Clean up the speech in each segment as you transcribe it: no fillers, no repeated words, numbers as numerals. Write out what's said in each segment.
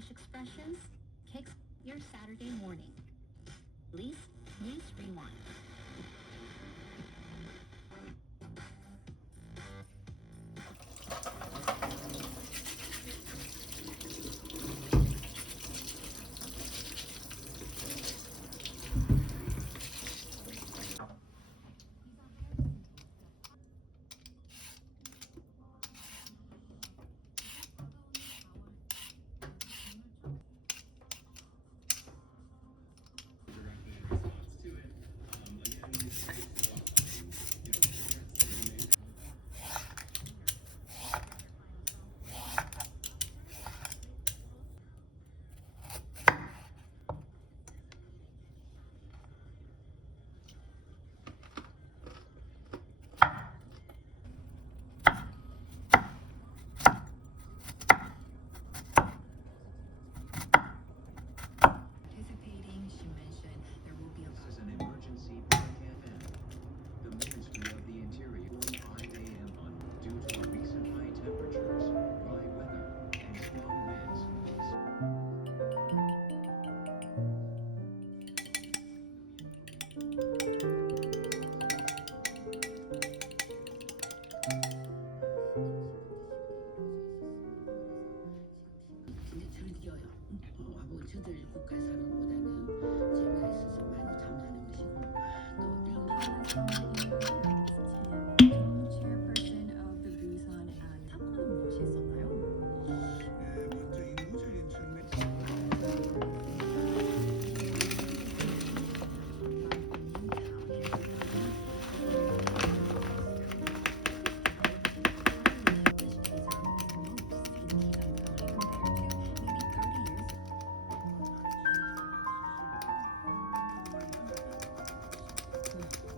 stylish expressions, kicks your Saturday morning. Release News Rewind. chairperson of the Busan 탐구는 무엇이 있었나요? 먼저 이 노즐린 측면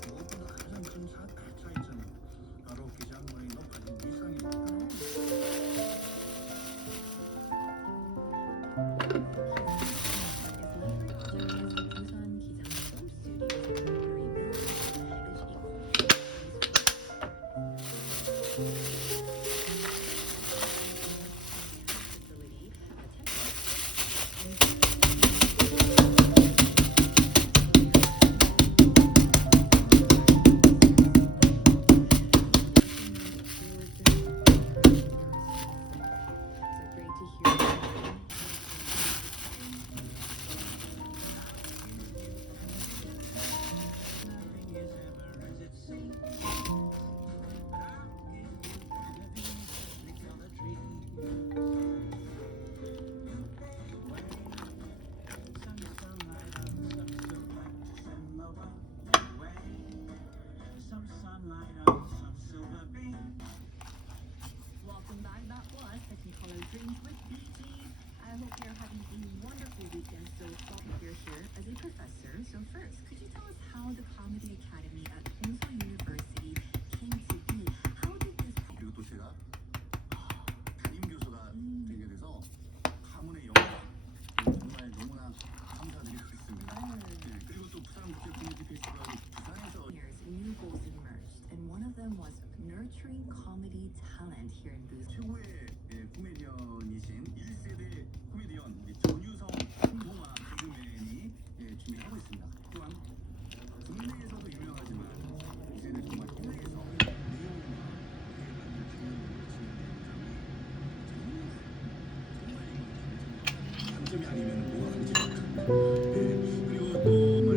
무엇보다 가장 큰 차이점은 바로 기장물이 높아진 위상입니다. Welcome back. That was Technicolor Dreams with BG. I hope you're having a wonderful weekend. So, Bob, you're here as a professor. So, first, could you tell us how the Comedy Academy at Kongsal University came to be? How did this? 그리고 또 제가 담임 교수가 되게 돼서 가문의 영광 정말 너무나 감사드리고 있습니다. 네, 그리고 또 부산국제 코미디 페스티벌이 부산에서 Years, new goals emerged, and one of them was nurturing comedy talent here in Busan. 최고의 코미디언이신 1세대 코미디언 우리 전유성 동화 개그맨이 준비하고 있습니다. 또한 국내에서도 유명하지만 이제는 정말 해외에서 장점이 아니면 뭐가 문제일까? 그리고 또 정말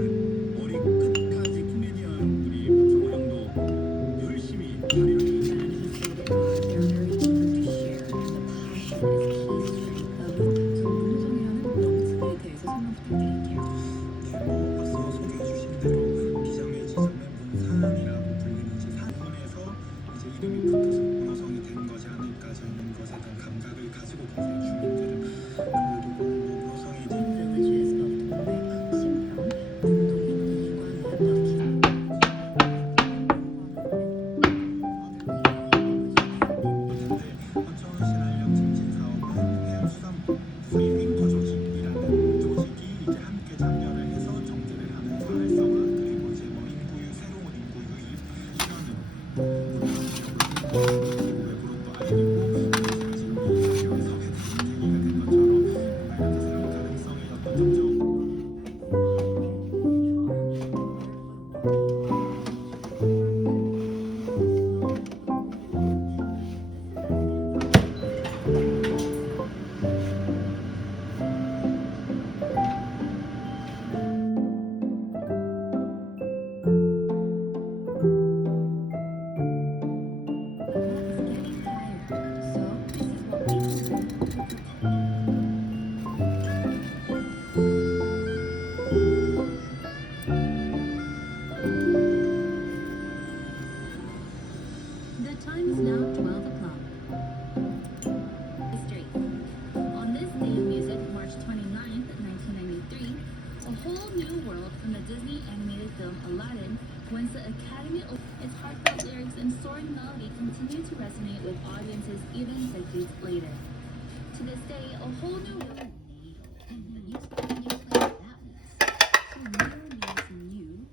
머리 끝까지 코미디언 우리 박성호 형도 열심히 발휘를 They're very eager to share, and the passion is key strength of 문성현은 원칙에 대해서 설명 부탁드릴게요. 앞서 소개해 주신 대로 기장의 지점은 문산이라고 불리는 이제 산문에서 이제 이름이 붙어서 문어성이 된 것이 아닐까 저는 것에 대한 감각을 가지고 계세요 주민들은. 그리고 문어성이 이제 Villages of 동백, 신평, 운동인, 이관의 어촌 신활력 증진 사업은 해양수산부 우리 앵커 조직이라는 조직이 이제 함께 whole new world from the Disney animated film Aladdin wins the Academy Award. Its heartfelt lyrics and soaring melody continue to resonate with audiences even decades later. To this day, a whole new world. Can you explain what that means? So natal means new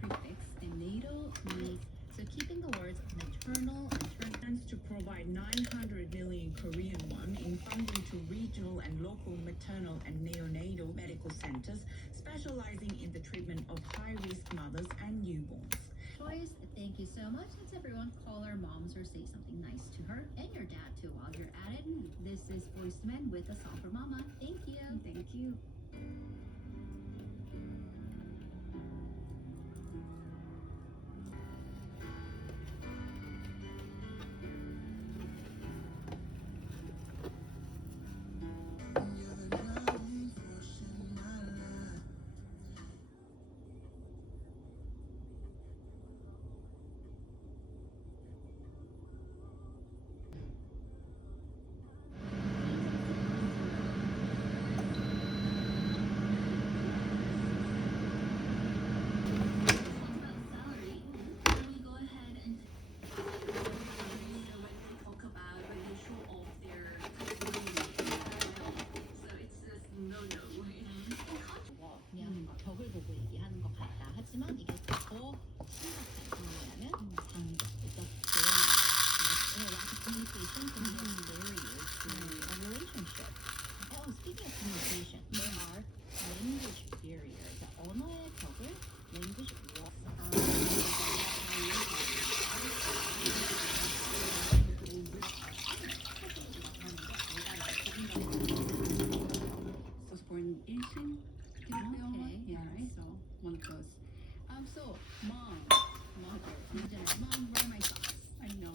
prefix, and natal means So keeping the words maternal and Plans to provide 900 million Korean won in funding to regional and local maternal and neonatal medical centers specializing in the treatment of high-risk mothers and newborns. Joyce, thank you so much. Let's everyone call our moms or say something nice to her and your dad too while you're at it. This is Voice to Men with a song for Mama. Thank you. thank you. You're the driving force in my life. Salary. Can we go ahead and talk about when they show off their so it's just no. 그냥 벽을 보고 얘기하는 것 같다. 하지만 이게 더 심각한 상황이라면 it's a lack of communication can be a barrier to a relationship. Oh, speaking of communication, there are language barriers. 언어의 벽을 language wall. was born in Asian Okay, yeah, alright. so one of those. So mom, mother, Mom, where are my socks? I know.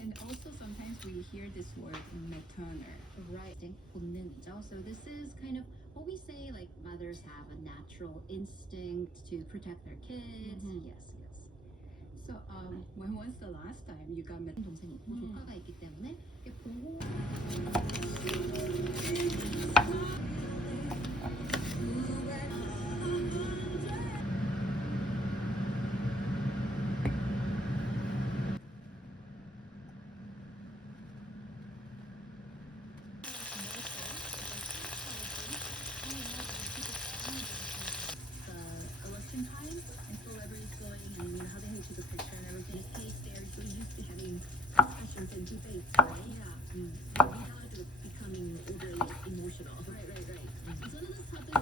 And also sometimes we hear this word maternal. Right. 본능이죠. So this is kind of what we say like mothers have a natural instinct to protect their kids. Mhm. Yes, yes. So when was the last time you got 동생이 있고 조카가 있기 때문에 이게 보호 the election time and celebrities going and how they took a picture and everything. In case they're so used to having discussions and debates, right? Yeah. Without becoming overly emotional. Right. So this is topic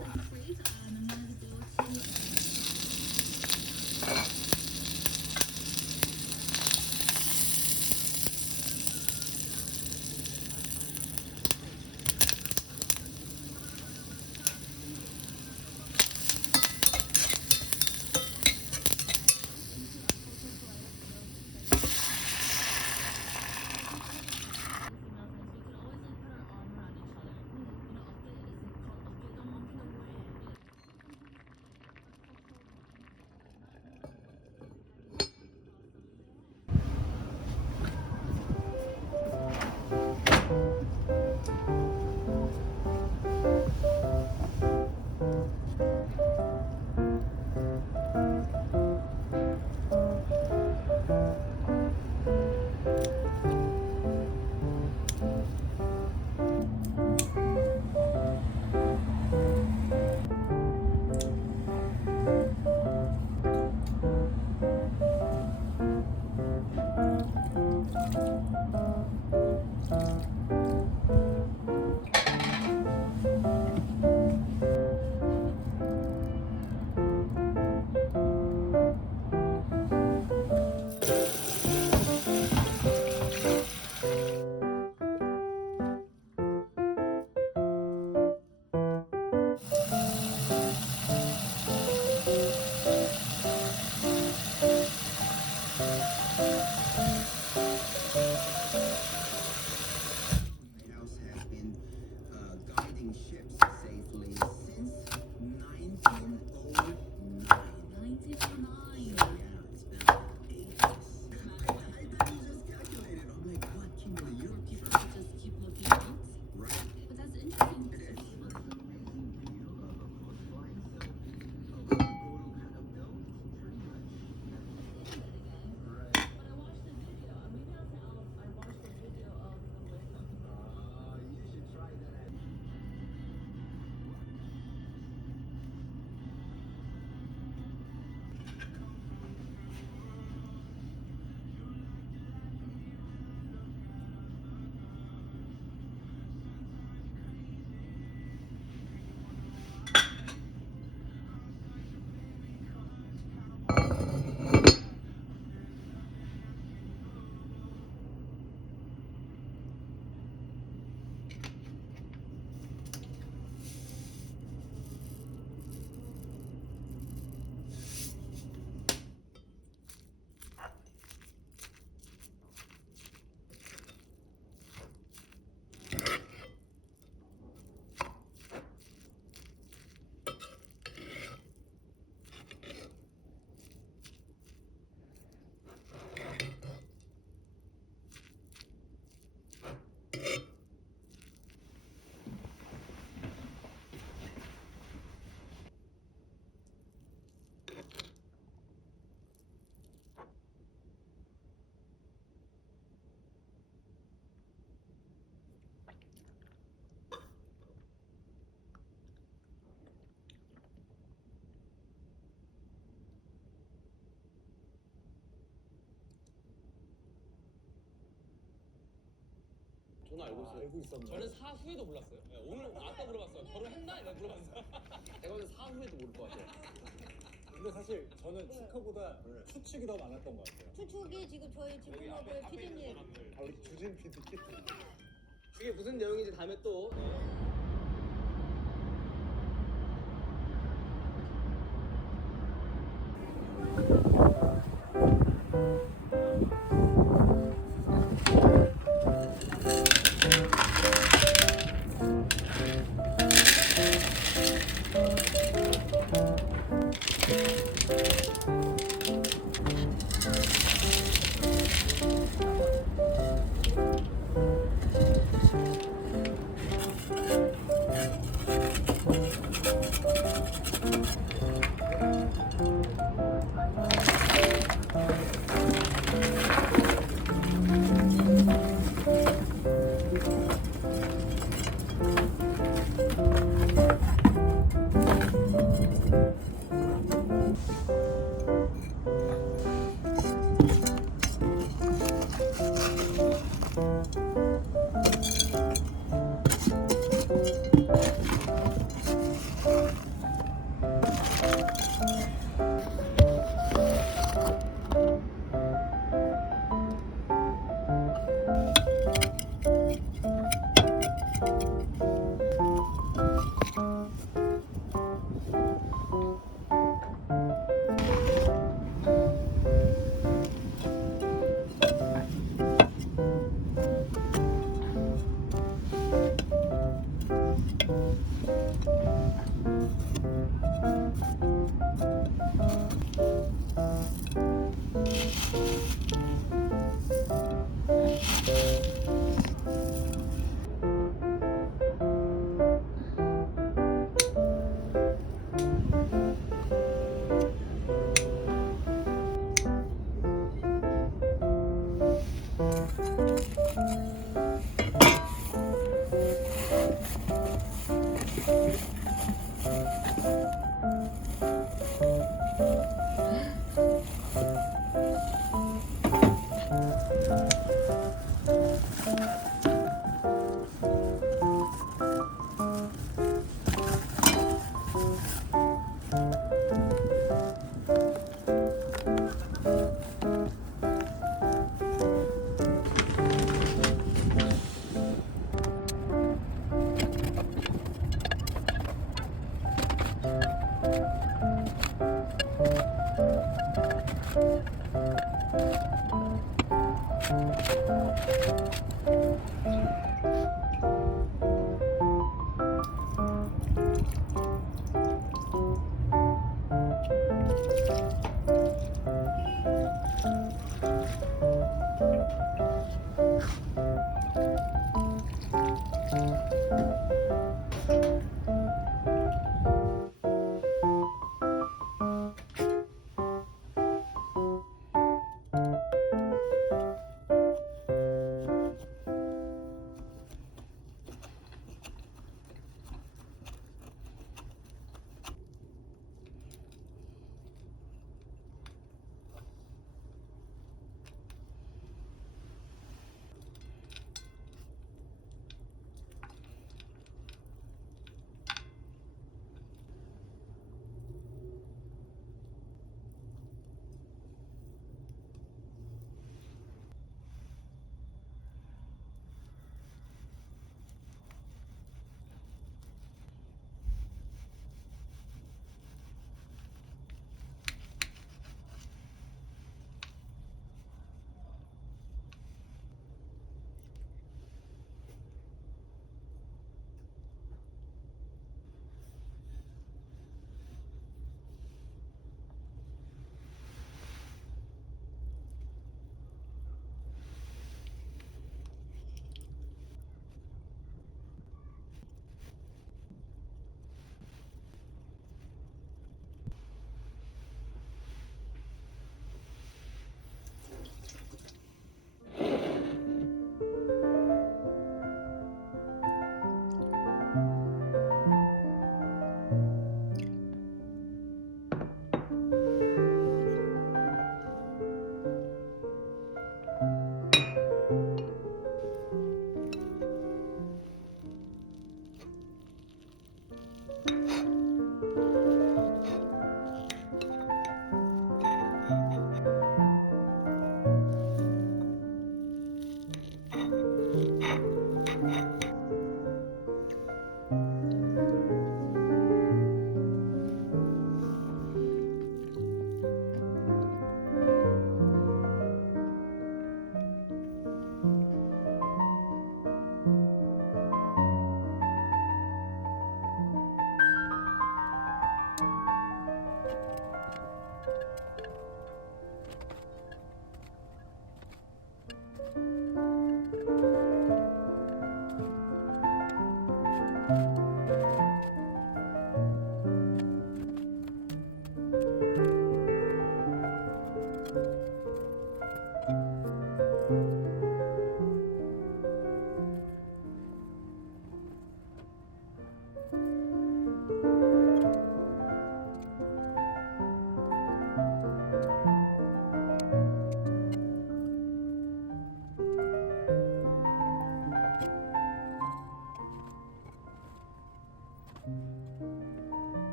저는 알고 있어요. 알고 있었나요? 저는 사후에도 몰랐어요. 네, 오늘 아까 물어봤어요. 결혼했나? 내가 물어봤어요. 내가 오늘 사후에도 모를 것 같아요. 근데 사실 저는 축하보다 추측이 더 많았던 것 같아요. 추측이 지금 저희 직무업의 PD님 우리 주진 PD. 그게 무슨 내용인지 다음에 또